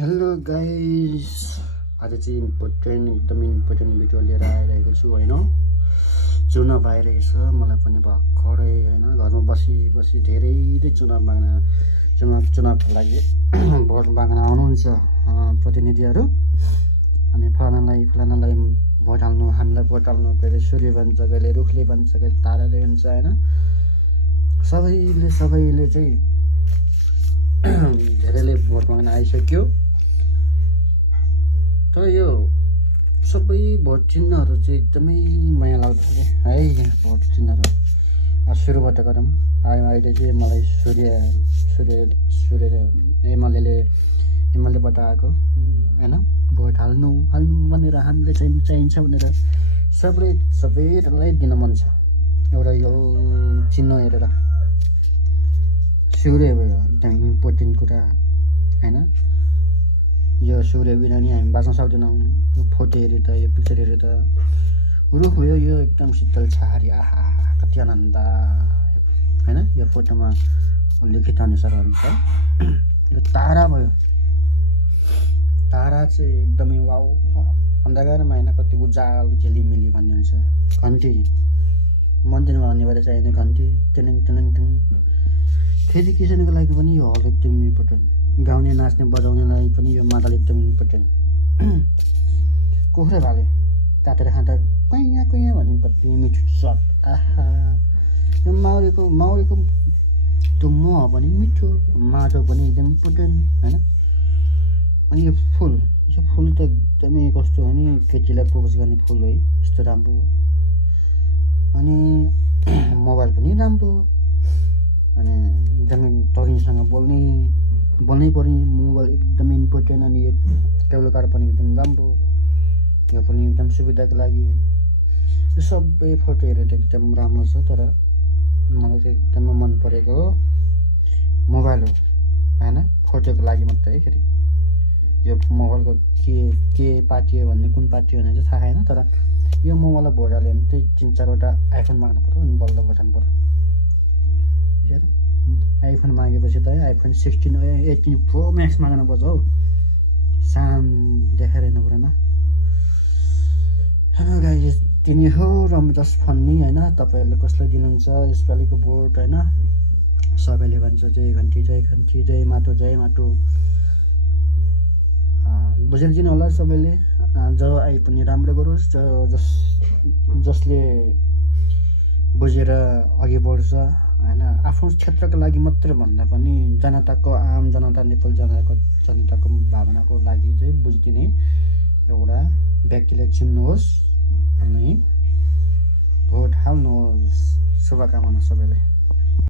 Hello guys, आज चाहिँ एकदम इम्पोर्टेन्ट भिडियो लिएर आइरहेको छु होइन। चुनाव आइरहेछ, मलाई पनि भर्खरै होइन घरमा बसी बसी धेरै चुनावको लागि भोट माग्न आउनुहुन्छ प्रतिनिधिहरू। अनि फलानालाई भोट हाल्नु, हामीलाई भोट हाल्नु, कहिले सूर्य भन्छ, कहिले रुखले भन्छ, कहिले ताराले भन्छ होइन। सबैले चाहिँ धेरैले भोट माग्न आइसक्यो। तर यो सबै भोट चिन्हहरू चाहिँ एकदमै माया लाग्दछ है। भोट चिन्हहरू सुरुबाट गरौँ। अहिले चाहिँ मलाई सूर्य एमएलएबाट आएको होइन। भोट हाल्नु भनेर हामीले चाहिन्छ भनेर सबैलाई दिन मन छ। एउटा यो चिन्ह हेरेर सूर्य भयो एकदम इम्पोर्टेन्ट कुरा होइन। यो सूर्य बिना नि हामी बाँच्न सक्दैनौँ। यो फोटो हेऱ्यो त, यो पिक्चर हेऱ्यो त, रुख भयो यो एकदम शीतल छहारी, आहा कति आनन्द होइन। यो फोटोमा उल्लेखित अनुसार यो तारा भयो। तारा चाहिँ एकदमै वाउ, अन्धकारमा होइन कति उज्यालो झिलिमिली भन्ने हुन्छ। घन्टी मन्दिरमा भन्ने भएर चाहिने घन्टी टिनिङ टिनिङ टिङ। खेती किसानको लागि पनि यो हल एकदम इम्पोर्टेन्ट। गाउने नाच्ने बजाउनेलाई पनि यो मादल एकदम इम्पोर्टेन्ट। कुखुरा भाले काटेर खाँदा कैया भन्ने कति मिठो स्वाद, आहा। यो माउरीको त्यो मह पनि मिठो, माटो पनि एकदम इम्पोर्टेन्ट होइन। अनि यो फुल त एकदमै कस्तो हो नि, केटीलाई प्रपोज गर्ने फुल है, यस्तो राम्रो। अनि मोबाइल पनि राम्रो, अनि एकदमै तरुणीसँग बोल्नै पर्ने मोबाइल एकदमै इम्पोर्टेन्ट। अनि यो टेबल कार्ड पनि एकदम राम्रो, यो पनि एकदम सुविधाको लागि। यो सबै फोटो हेरेर एकदम राम्रो छ। तर मलाई चाहिँ एकदम मन परेको मोबाइल हो होइन, फोटोको लागि मात्रै। फेरि यो मोबाइलको के पार्टी हो भन्ने, कुन पार्टी हो भने चाहिँ थाहा छैन। तर यो मोबाइललाई भोट हाल्यो भने चाहिँ 3-4वटा आइफोन माग्नु पऱ्यो अनि बल्ल भोट हाल्नु पऱ्यो। आइफोन मागेपछि त आइफोन 18 प्रो म्याक्स माग्नु पर्छ हौ, साम देखाएर हेर्नु परेन। हेलो गाइस, तिमी हो रमजस फन्नी होइन। तपाईँहरूले कसलाई दिनुहुन्छ यसपालिको भोट होइन। सबैले भन्छ जय घन्टी जय माटो जय माटो। बुझेर दिनु होला सबैले। जो आइ पनि राम्रो गरोस्, जसले बुझेर अघि बढ्छ होइन। आफ्नो क्षेत्रको लागि मात्र भन्दा पनि आम जनता, नेपाली जनताको भावनाको लागि चाहिँ बुझिदिने एउटा व्यक्तिलाई चिन्नुहोस् अनि भोट हाल्नुहोस्। शुभकामना सबैलाई।